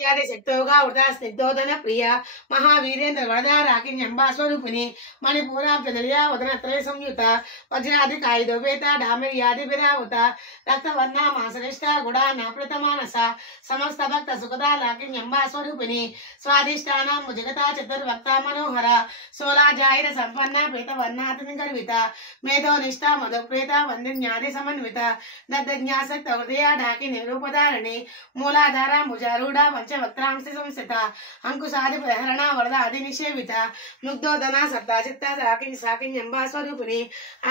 सत्यादि शक्तोगा उदा स्निग्धोदन प्रिया महावीरेन्द्र वरदा राकिन्यंबा स्वरूपिणी मणिपूराब्जलिया वदनत्रय संयुता वज्राधिकायुधोपेता डामिर्यादिभिरावुता रक्तवर्णा मासनिष्ठा गुडा नाप्रतमानसा समस्त भक्त सुखदा लाकिन्यंबा स्वरूपिणी स्वादिष्टानां मुजगता चतुर्भक्ता मनोहरा सोलाजाहिर संपन्ना प्रेतवर्णातिगर्विता मेधोनिष्ठा मधुप्रेता वंदिन्यादि समन्विता दग्धज्ञासक्त हृदया ढाकी निरूपधारिणी मूलाधारा मुजारूढ़ा पंचवक्त्रांशि संस्थिता अंकुशादि प्रहरणा वरदादि निषेविता मुग्धोदना सत्ता चित्ता साकिन्यंबा स्वरूपिणी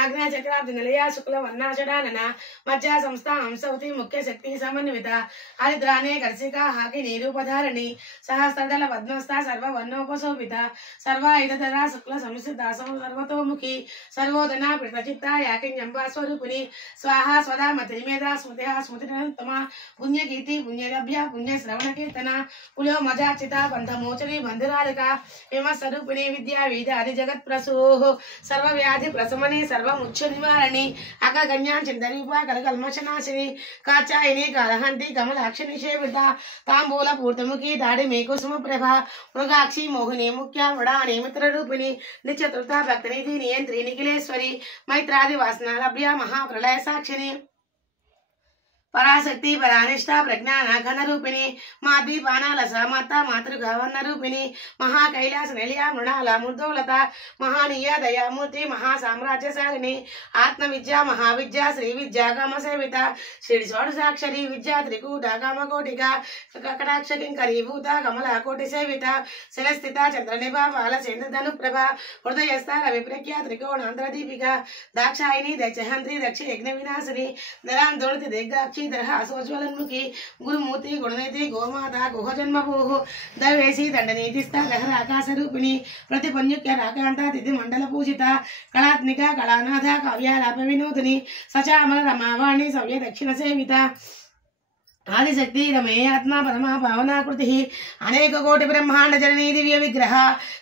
आज्ञा चक्राब्ज निलया शुक्ल वर्णा षडानना मज्जा संस्था हंसवती मुख्य शक्ति समन्विता हरिद्राणे कर्षिका हाकी निरूपधारिणी सहस्त्रदल पद्मस्था सर्ववर्णोपशोभिता सर्वायुधरा शुक्ल संस्थिता सर्वतोमुखी सर्वोदना प्रचित्ता याकिन्यंबा स्वरूपिणी स्वाहा स्वदा मतिमेधा स्मृतिहा स्मृतितमा पुण्यकीर्ति पुण्यलभ्या पुण्य श्रवण कीर्तना पुलो मजाचिता बंधमोचनी बंधुरालिका हेम स्वरूपिणी विद्या वेद आदि जगत प्रसूः सर्वव्याधि प्रशमने सर्वमुच्च निवारणी अकगण्या चिंतनीपा कलकल्मषनाशिनी काचायिनी कालहंती कमलाक्षि निषेविता तांबूल पूर्तमुखी दाढ़ि में कुसुम प्रभा मृगाक्षी मोहिनी मुख्या मृडानी मित्र रूपिणी निचतुर्था भक्तनिधि नियंत्री निखिलेश्वरी मैत्रादि वासना लभ्या महाप्रलय साक्षिणी पराशक्ति परानिष्ठा प्रज्ञान घन रूपिणी माद्वीपानालस माता मातृगवन रूपिणी महाकैलास निलया मृणाला मृदोलता महानीया दयामूर्ति महासाम्राज्यशालिनी आत्मविद्या महाविद्या श्री विद्या काम सेविता श्री षोडशाक्षरी विद्या त्रिकूटा कामकोटिका कटाक्ष किंकरी भूता कमला कोटि सेविता शिरस्थिता चंद्रनिभा बालचेन्द्रधनुप्रभा हृदयस्था रविप्रख्या त्रिकोणांतर दीपिका दाक्षायिनी दक्षहंत्री दक्ष यज्ञ विनाशिनी दरांदोलित दिग्गाक्षी सोज्वलन्मुखी गुरुमूर्ति गुणनीति गोमाता गुहजन्मभूः दैवेशी दंडनीतिस्था लहर आकाश रूपिणी प्रतिपन्युक्य राकांता तिथि मंडल पूजिता कलात्मिका कलानाथा काव्यालाप विनोदिनी सचामल रमावाणी सव्य दक्षिण सेविता आदिशक्ति रमे आत्मा परमा पावनाकृति अनेक कोटि ब्रह्मांड जननी दिव्य विग्रह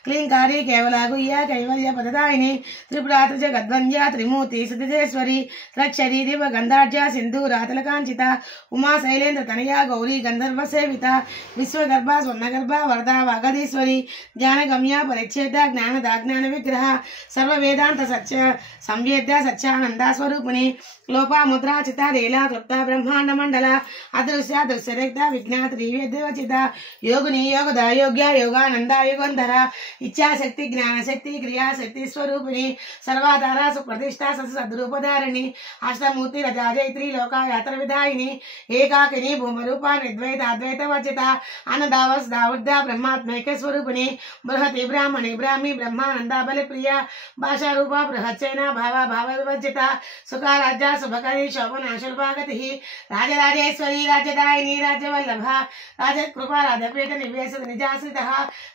क्लींकारी केवला गुह्या कैवल्य पददायिनी त्रिपुरा जगद्वंद्या त्रिमूर्ति सतिजेश्वरी त्रक्षरी दिव गंधाढ्या सिंधूरातलकांचिता उमा शैलेन्द्र तनया गौरी गंधर्व सेविता विश्वगर्भा स्वर्णगर्भा वरदा वागधीश्वरी ज्ञानगम्या परिच्छेदा ज्ञानदा ज्ञान विग्रह सर्व वेदांत सच्च संवेद्या सच्चानंदा स्वरूपिणी लोपा मुद्रा चिता रेला तृप्ता ब्रह्मांड मंडला अदृश्य दृश्यरेक्ता विज्ञात दिव्यचिता योगिनी योगदा योग्या योगानंदा युगंधरा इच्छा शक्ति ज्ञान शक्ति क्रिया शक्ति स्वरूपिणी सर्वाधारा सुप्रतिष्ठा सद्रूपधारिणी अष्टमूर्ति रजा जयत्री लोका यात्र विधायिनी एकाकिनी भूमरूपा निर्द्वैत अद्वैत वचिता अन्नदावस दावुद्या ब्रह्मात्मैक स्वरूपिणी बृहति ब्राह्मणी ब्राह्मी ब्रह्मानंदा बलप्रिया भाषा रूपा बृहच्चैना भावा भाव विभजिता सुखाराज्या शुभकरी शोभना शुल्भागति राजराजेश्वरी राजदायिनी राजवल्लभा राजकृपा राजप्रीत निवेश निजाश्रितः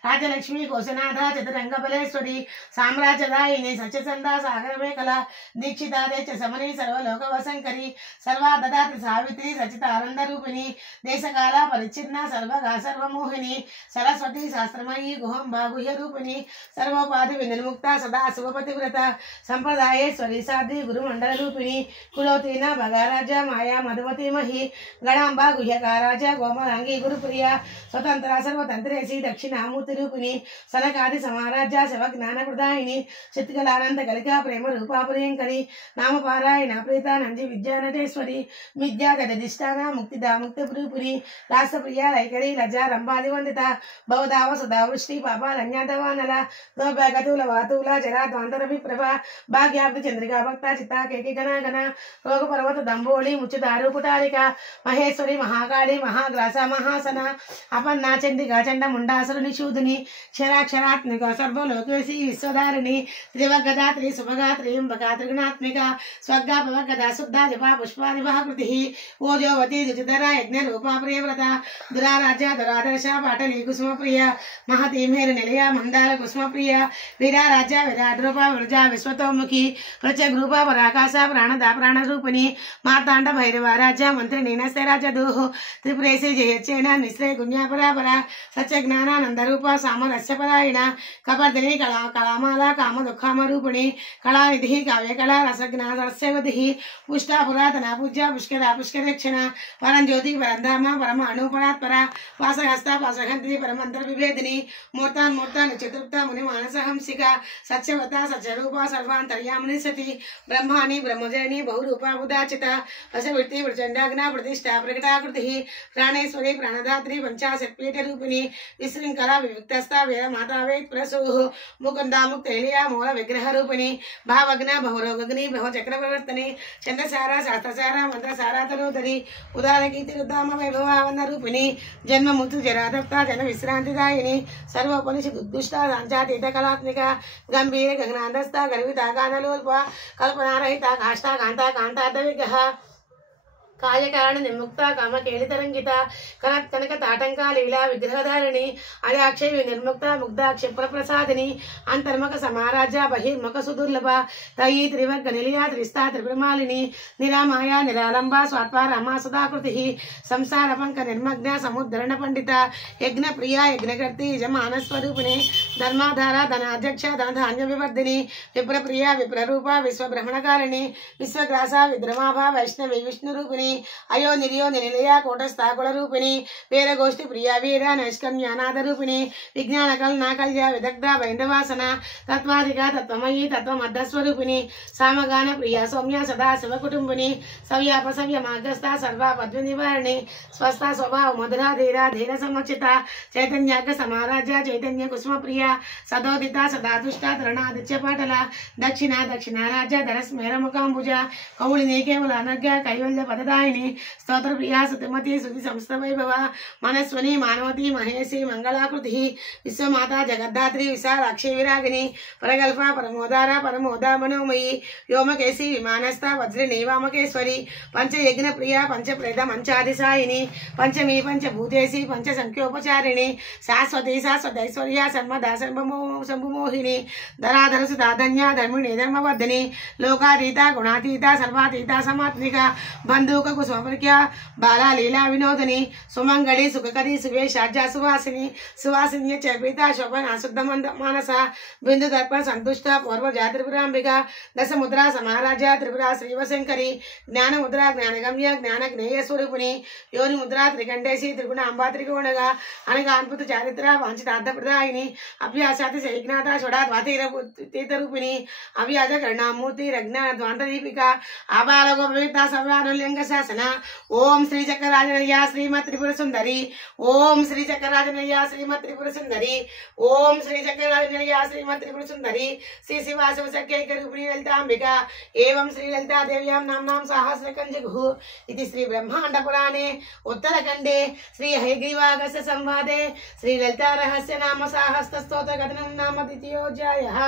राजलक्ष्मी कोशनाथा चतुरंगबलेश्वरी साम्राज्यदायिनी सच्चसंदा सागर मेखला दीक्षिता देच समनी सर्वलोकवसंकरी सर्वा ददाति सावित्री सचितानंद रूपिणी देशकाला परिच्छिन्ना सर्वगा सर्वमोहिनी सरस्वती शास्त्रमयी गुहंबा गुह्य रूपिणी सर्वोपाधि विनिर्मुक्ता सदा शुभपतिव्रता संप्रदायेश्वरी साध्वी गुरुमंडल रूपिणी कुलोतीना भगाराजा माया मधुमती मही गणांबा गुह्यका राजा गोमलांगी गुरुप्रिया स्वतंत्रा सर्वतंत्रेशी दक्षिणामूर्ति रूपिणी सनकादि समाराज्या शिव ज्ञान प्रदायिनी चित्कलानंद कलिका प्रेम रूपा प्रियंकरी नाम पारायण प्रीता नंदी विद्या नटेश्वरी विद्या गदिष्ठाना मुक्तिदा मुक्त रूपिणी राष्ट्रप्रिया लैकरी लज्जा रंभादिवंदिता भवदाव सदा वृष्टि पापा लन्यादवानला दौर्भाग्यतुल वातुला जरा द्वांतर विप्रभा भाग्याब्द चंद्रिका भक्ता चिता केकी गना गना रोग पर्वत दंबोली मुच्चदारू कुटारिका महेश्वरी महाकाली महाग्रासा महासना अपन्ना चंडिका चंड मुंडासुर निशूदिनी क्षराक्षरात्मिका सर्वलोकेशी विश्वधारिणी त्रिवगदा त्रिसुभगा त्रियंबका त्रिगुणात्मिका स्वग्गा भवगदा शुद्धा जपा पुष्पादिवाकृति ओजोवती दुचिधरा यज्ञ रूपा प्रियव्रता दुराराज्या दुरादर्शा पाटली कुसुम प्रिया महती मेर निलया मंदार कुसुम प्रिया वीरा राजा विराट रूपा विरजा विश्वतोमुखी प्रचक रूपा पराकाशा प्राणदा प्राण रूपिणी मातांड भैरवा राजा मंत्री नैनस्य राजा ददुः त्रिपुरेशे जयच्चेन मिश्रे गुण्यापरापरा सच्च ज्ञानानन्दरूपा सामरस्यपरायणा कपर्दिनी कला कलामाला कामदुःखामरूपिणी कलानिधिः काव्यकला रसज्ञानरस्यवधिः पुष्टा पुरातना पूज्या पुष्करा पुष्करेक्षणा परञ्ज्योति परन्धाम परमाणुपरात्परा वासहस्ता वासहन्त्री परमन्तर्विभेदिनी मूर्तान् मूर्तान् चतुर्था मुनिमानसहंसिका सत्यवता सत्यरूपा सर्वान्तर्यामिनी सती ब्रह्माणि ब्रह्मजननी बहुरूपा उदाचिता वसवृत्ति प्रचण्डाग्ना प्रतिष्ठा प्रकटाकृतिः प्राणेश्वरी प्राणदात्री पंचाशत्पीठरूपिणी विशृङ्खला विविक्तस्था वेदमाता वेदप्रसूः मुकुन्दा मुक्तैलिया मूल विग्रहरूपिणी भावग्ना भवरोगग्नि भवचक्रप्रवर्तनी चन्द्रसारा शास्त्रसारा मन्त्रसारा तरोदरी उदारकीर्तिरुद्धाम वैभवावन्दरूपिणी जन्म मृत्यु जरादत्ता जन विश्रान्तिदायिनी सर्वोपनिषदुद्दुष्टा साञ्चातीतकलात्मिका गंभीर गगनांधस्था गर्विता गानलोल्पा कल्पनारहिता काष्ठा कांता कांतादविग्रह कार्यकारण निमुक्ता काम केलितरंगिता कनक कनक ताटंका लीला विग्रहधारिणी अयाक्षय निर्मुक्ता मुग्धा क्षिप्र प्रसादिनी अंतर्मुख समाराज्या बहिर्मुख सुदुर्लभा तयी त्रिवर्ग निलया त्रिस्ता त्रिपुरमालिनी निरामाया निरालंबा स्वात्मा रामा सदाकृतिः संसार पंक निर्मग्ना समुद्धरण पंडिता यज्ञ प्रिया यज्ञकर्ती यजमान स्वरूपिणी धर्माधारा धनाध्यक्षा धनधान्य विवर्धिनी विप्र प्रिया विप्ररूपा विश्वब्रह्मणकारिणी विश्वग्रासा विद्रमाभा वैष्णवी विष्णुरूपिणी अयो निर्यो निलया कोटस्थाकुल रूपिणी वीर गोष्ठी प्रिया वीर नैष्कर्म्यानाद रूपिणी विज्ञान कलना कल्या विदग्धा वैंदवासना तत्वाधिका तत्वमयी तत्वमध्यस्वरूपिणी सामगान प्रिया सौम्या सदा शिव कुटुंबिनी सव्याप सव्यमागस्था सर्वा पद्म निवारिणी स्वस्था स्वभाव मधुरा धीरा धीर समचिता चैतन्याग समाराज्या चैतन्य कुसुम प्रिया सदोदिता सदा दुष्टा तृणादित्य पाटला दक्षिणा दक्षिणा राज्य धरस्मेर मुखांबुजा कौलिनी केवल अनज्ञा कैवल्य पददा स्तोत्र प्रिया सुतिमती सुति संस्थ वैभवा मनस्वनी मानवती महेशी मंगलाकृति विश्वमाता जगद्धात्री विशालाक्षी विरागिनी परगल्पा परमोदारा परमोदा मनोमयी व्योमकेशी विमानस्था वज्रिणी वामकेश्वरी पंचयज्ञ प्रिया पंचप्रेद मंचाधिशायिनी पंचमी पंचभूतेशी पंच संख्योपचारिणी शाश्वती शाश्वतैश्वर्या सर्वदा शंभुमोहिनी धराधर सुधाधन्या धर्मिणी धर्मवर्धिनी लोकातीता गुणातीता सर्वातीता समात्मिका बंधुक कुसुमप्रख्या बाला लीला विनोदनी सुमंगली सुखकरी सुवेशाज्या सुवासिनी सुवासिनी चर्पिता शोभना शुद्ध मानसा बिंदु दर्पण संतुष्टा पूर्वजा त्रिपुरांबिका दश मुद्रा समाराज्या त्रिपुरा श्रीवशंकरी ज्ञान मुद्रा ज्ञानगम्य ज्ञान ज्ञेय स्वरूपिणी योनि मुद्रा त्रिकंडेशी त्रिगुणांबा त्रिकोणगा अनगा अद्भुत चारित्रा वांछितार्थ प्रदायिनी अभ्यासाति सैज्ञाता षडाद्वातीरूपिणी अव्याज कर्णामूर्ति रज्ञान ध्वांत दीपिका आबालगो विविधता सव्यानुल्यंग शासना ओम श्री चक्रराजनया श्रीमत् त्रिपुर सुंदरी ओम श्री चक्रराजनया श्रीमत् त्रिपुर सुंदरी ओम श्री चक्रराजनया श्रीमत् त्रिपुर सुंदरी श्री शिवाशिव सख्यैक रूपिणी ललितांबिका एवं श्री ललिता देव्यां नाम्नां सहस्रकंजगुः इति श्री ब्रह्मांड पुराणे उत्तरखंडे श्री हयग्रीवागस्य संवादे श्री ललिता रहस्य नाम साहस्र स्तोत्र कथनं नाम द्वितीयोऽध्यायः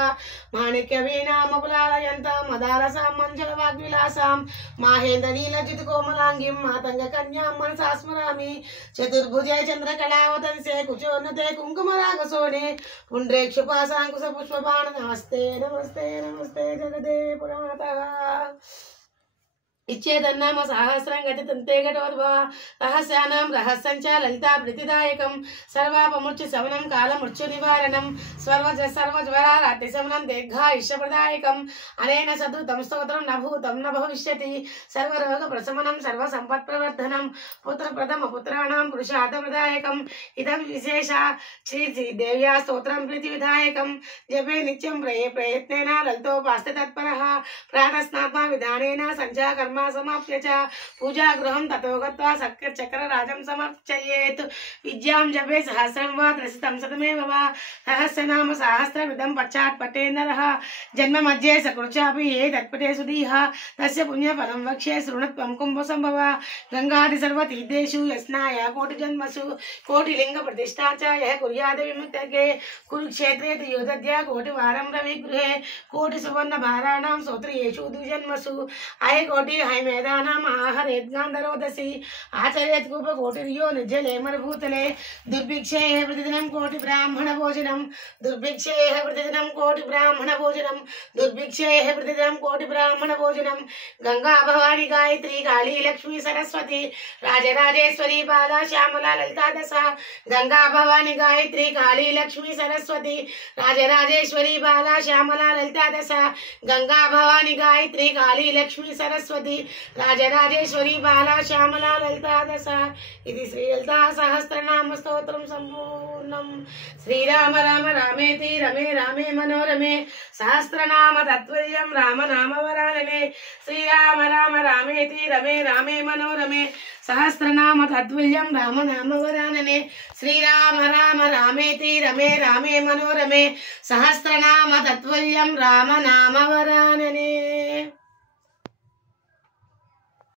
माणिक्य वीणाम पुलालयन्तां मदारसां मंजल वाग्विलासां माहेन्द्र नीलजित कोमलांगीं मातंग कन्यां मनसा स्मरामि चतुर्भुजे चंद्रकलावतंसे कुचोन्नते कुंकुमरागसोने पुण्ड्रेक्षुपाशांकुश पुष्पबाण नमस्ते नमस्ते नमस्ते जगदे पुरातः इच्छेदन्नाम सहस्रं गतितन्ते घटोद्भवा रहस्यानां रहस्यञ्च ललिता प्रीतिदायकं सर्वापमृत्यु शमनं कालमृत्यु निवारणं सर्वज्वरारातिशमनं दीर्घायुष्यप्रदायकम् अनेन सदुतं स्तोत्रं न भूतं न भविष्यति सर्वरोगप्रशमनं सर्वसम्पत्प्रवर्धनं पुत्रप्रथमपुत्राणां पुरुषार्थप्रदायकम् इदं विशेषा श्रीदेव्या स्तोत्रं प्रीतिविधायकं जपे नित्यं प्रयत्नेन ललितोपास्ते तत्परः प्रातस्नात्वा विधानेन सञ्चा समाप्य च पूजा गृहं ततो गत्वा चक्रराजं समर्चयेत् विद्यां जपे सहस्रं वा त्रसितं शतमेव वा सहस्रनाम सहस्रमिदं पश्चात् पठे नरः जन्म मध्ये सकृचापि ये तत्पठे सुधीः तस्य पुण्यफलं वक्ष्ये शृणुत्वं कुम्भसम्भव गंगादि सर्वतीर्थेषु यस्नाय कोटिजन्मसु कोटिलिंग प्रतिष्ठा च यः कुर्यात् विमुक्तये कुरुक्षेत्रे त्रियोदध्या कोटिवारं रविगृहे कोटिसुवर्णभाराणां स्तोत्रेषु द्विजन्मसु अय कोटि हैमेदानाम् आहरेद्गान्धरोदसी आचरेत् कूपकोटिर्यो निर्जलेमर्भूतले दुर्भिक्षेः प्रतिदिनं कोटिब्राह्मणभोजनं दुर्भिक्षेः प्रतिदिनं कोटिब्राह्मणभोजनं दुर्भिक्षेः प्रतिदिनं कोटिब्राह्मणभोजनं गंगा भवानी गायत्री काली लक्ष्मी सरस्वती राजराजेश्वरी बाला श्यामला ललिता दशा गंगा भवानी गायत्री काली लक्ष्मी सरस्वती राजराजेश्वरी बाला श्यामला ललिता दशा गंगा भवानी गायत्री काली लक्ष्मी सरस्वती राजराजेश्वरी बाला श्यामला ललिता दशा इति श्री ललिता सहस्रनाम स्तोत्रम संपूर्णम। श्रीराम राम रामेति रमे रामे मनोरमे सहस्रनाम तत्तुल्यं राम नाम वरानने श्रीराम राम रामेति रमे रामे मनोरमे सहस्रनाम तत्तुल्यं राम नाम वरानने श्रीराम राम रामेति रमे रामे मनोरमे सहस्रनाम तत्तुल्यं राम नाम वरानने।